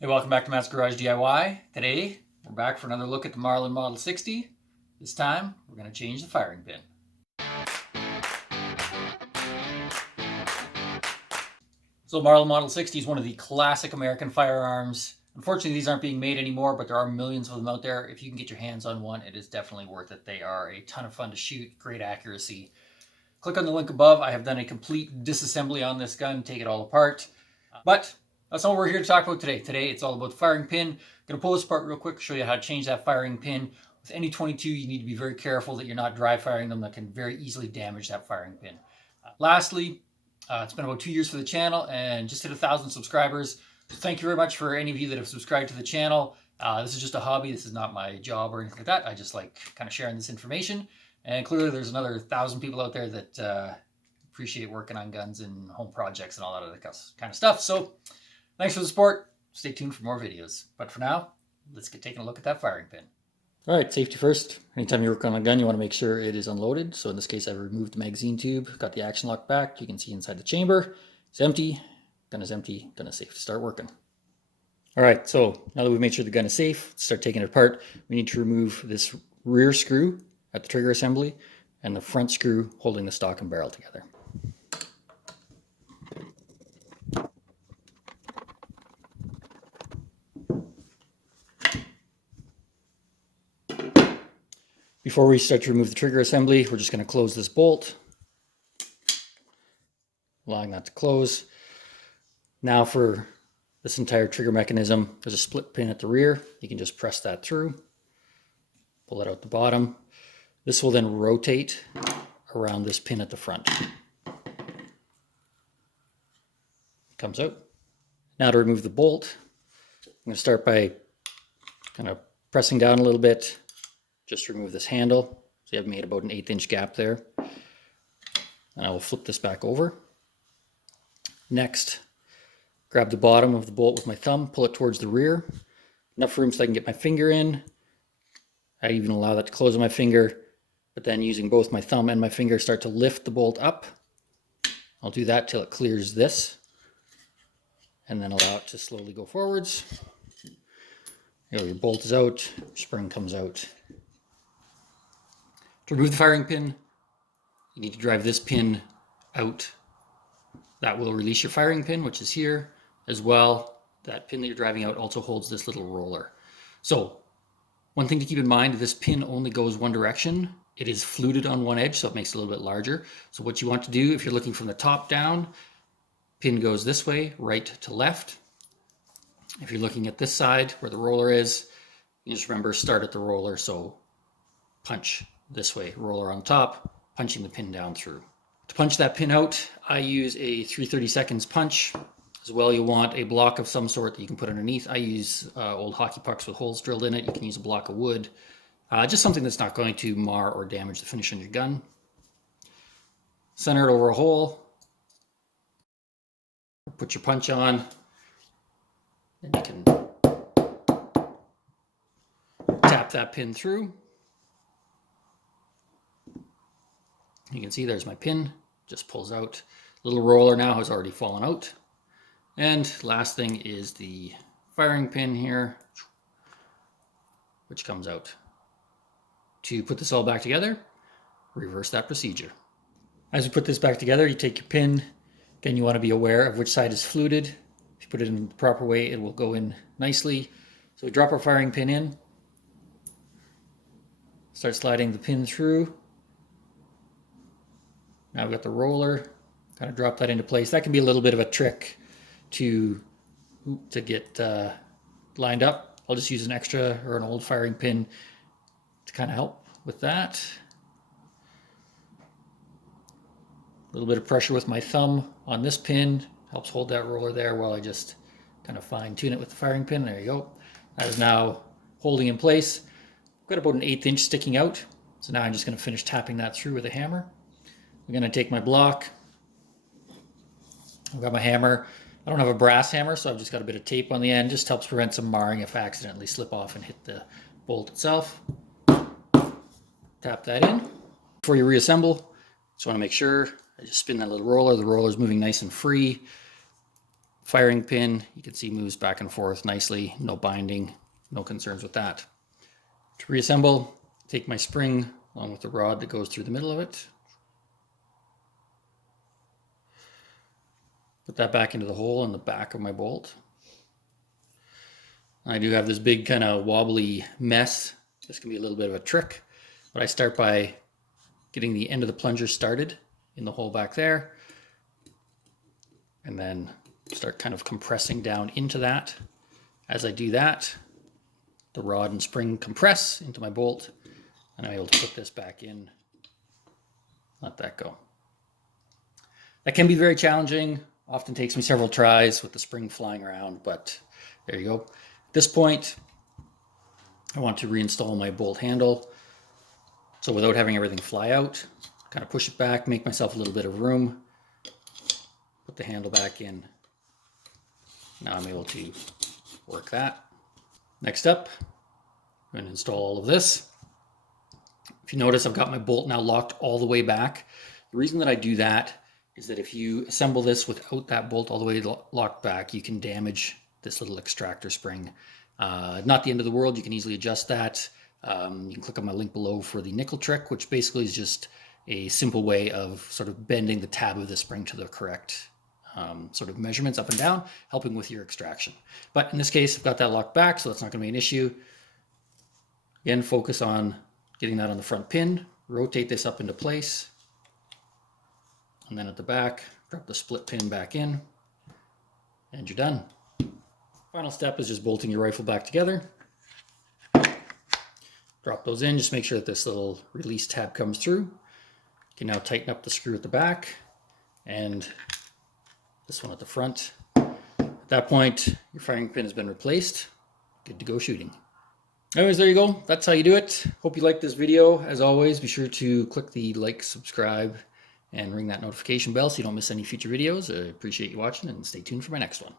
Hey, welcome back to Matt's Garage DIY. Today, we're back for another look at the Marlin Model 60. This time, we're going to change the firing pin. So Marlin Model 60 is one of the classic American firearms. Unfortunately, these aren't being made anymore, but there are millions of them out there. If you can get your hands on one, it is definitely worth it. They are a ton of fun to shoot, great accuracy. Click on the link above. I have done a complete disassembly on this gun, take it all apart. But that's not what we're here to talk about today. Today, it's all about the firing pin. I'm going to pull this apart real quick, show you how to change that firing pin. With any 22, you need to be very careful that you're not dry firing them. That can very easily damage that firing pin. Lastly, it's been about 2 years for the channel and just hit 1,000 subscribers. So thank you very much for any of you that have subscribed to the channel. This is just a hobby. This is not my job or anything like that. I just like kind of sharing this information. And clearly there's another 1,000 people out there that appreciate working on guns and home projects and all that other kind of stuff. So thanks for the support. Stay tuned for more videos. But for now, let's get taking a look at that firing pin. All right, safety first. Anytime you work on a gun, you want to make sure it is unloaded. So in this case, I've removed the magazine tube, got the action lock back. You can see inside the chamber. It's empty. Gun is empty. Gun is safe to start working. All right, so now that we've made sure the gun is safe, let's start taking it apart. We need to remove this rear screw at the trigger assembly and the front screw holding the stock and barrel together. Before we start to remove the trigger assembly, we're just going to close this bolt, allowing that to close. Now for this entire trigger mechanism, there's a split pin at the rear. You can just press that through, pull it out the bottom. This will then rotate around this pin at the front. Comes out. Now to remove the bolt, I'm going to start by kind of pressing down a little bit. Just remove this handle. So I've made about an 1/8 inch gap there. And I will flip this back over. Next, grab the bottom of the bolt with my thumb, pull it towards the rear. Enough room so I can get my finger in. I even allow that to close on my finger, but then using both my thumb and my finger, start to lift the bolt up. I'll do that till it clears this, and then allow it to slowly go forwards. Your bolt is out, spring comes out. To remove the firing pin, you need to drive this pin out. That will release your firing pin, which is here as well. That pin that you're driving out also holds this little roller. So one thing to keep in mind, this pin only goes one direction. It is fluted on one edge, so it makes it a little bit larger. So what you want to do, if you're looking from the top down, pin goes this way, right to left. If you're looking at this side where the roller is, you just remember start at the roller, so punch this way, roller on top, punching the pin down through. To punch that pin out, I use a 3/32 punch. As well, you want a block of some sort that you can put underneath. I use old hockey pucks with holes drilled in it. You can use a block of wood. Just something that's not going to mar or damage the finish on your gun. Center it over a hole. Put your punch on. Then you can tap that pin through. You can see there's my pin, just pulls out. Little roller now has already fallen out. And last thing is the firing pin here, which comes out. To put this all back together, reverse that procedure. As you put this back together, you take your pin. Again, you want to be aware of which side is fluted. If you put it in the proper way, it will go in nicely. So we drop our firing pin in, start sliding the pin through. Now we've got the roller, kind of drop that into place. That can be a little bit of a trick to get lined up. I'll just use an extra or an old firing pin to kind of help with that. A little bit of pressure with my thumb on this pin helps hold that roller there while I just kind of fine tune it with the firing pin. There you go. That is now holding in place. I've got about an 1/8 inch sticking out. So now I'm just going to finish tapping that through with a hammer. I'm going to take my block. I've got my hammer. I don't have a brass hammer, so I've just got a bit of tape on the end. Just helps prevent some marring if I accidentally slip off and hit the bolt itself. Tap that in. Before you reassemble, just want to make sure I just spin that little roller. The roller is moving nice and free. firing pin, you can see moves back and forth nicely, no binding, no concerns with that. To reassemble, take my spring along with the rod that goes through the middle of it. Put that back into the hole in the back of my bolt. I do have this big kind of wobbly mess. This can be a little bit of a trick, but I start by getting the end of the plunger started in the hole back there, and then start kind of compressing down into that. As I do that, the rod and spring compress into my bolt, and I'm able to put this back in, let that go. That can be very challenging, often takes me several tries with the spring flying around, but there you go. At this point, I want to reinstall my bolt handle. So without having everything fly out, kind of push it back, make myself a little bit of room, put the handle back in. Now I'm able to work that. Next up, I'm going to install all of this. If you notice, I've got my bolt now locked all the way back. The reason that I do that is that if you assemble this without that bolt all the way locked back, you can damage this little extractor spring. Not the end of the world, you can easily adjust that. You can click on my link below for the nickel trick, which basically is just a simple way of sort of bending the tab of the spring to the correct sort of measurements up and down, helping with your extraction. But in this case, I've got that locked back, so that's not going to be an issue. Again, focus on getting that on the front pin, rotate this up into place, and then at the back, drop the split pin back in, and you're done. Final step is just bolting your rifle back together. Drop those in, just make sure that this little release tab comes through. You can now tighten up the screw at the back and this one at the front. At that point, your firing pin has been replaced. Good to go shooting. Anyways, there you go. That's how you do it. Hope you liked this video. As always, be sure to click the like, subscribe, and ring that notification bell so you don't miss any future videos. I appreciate you watching, and stay tuned for my next one.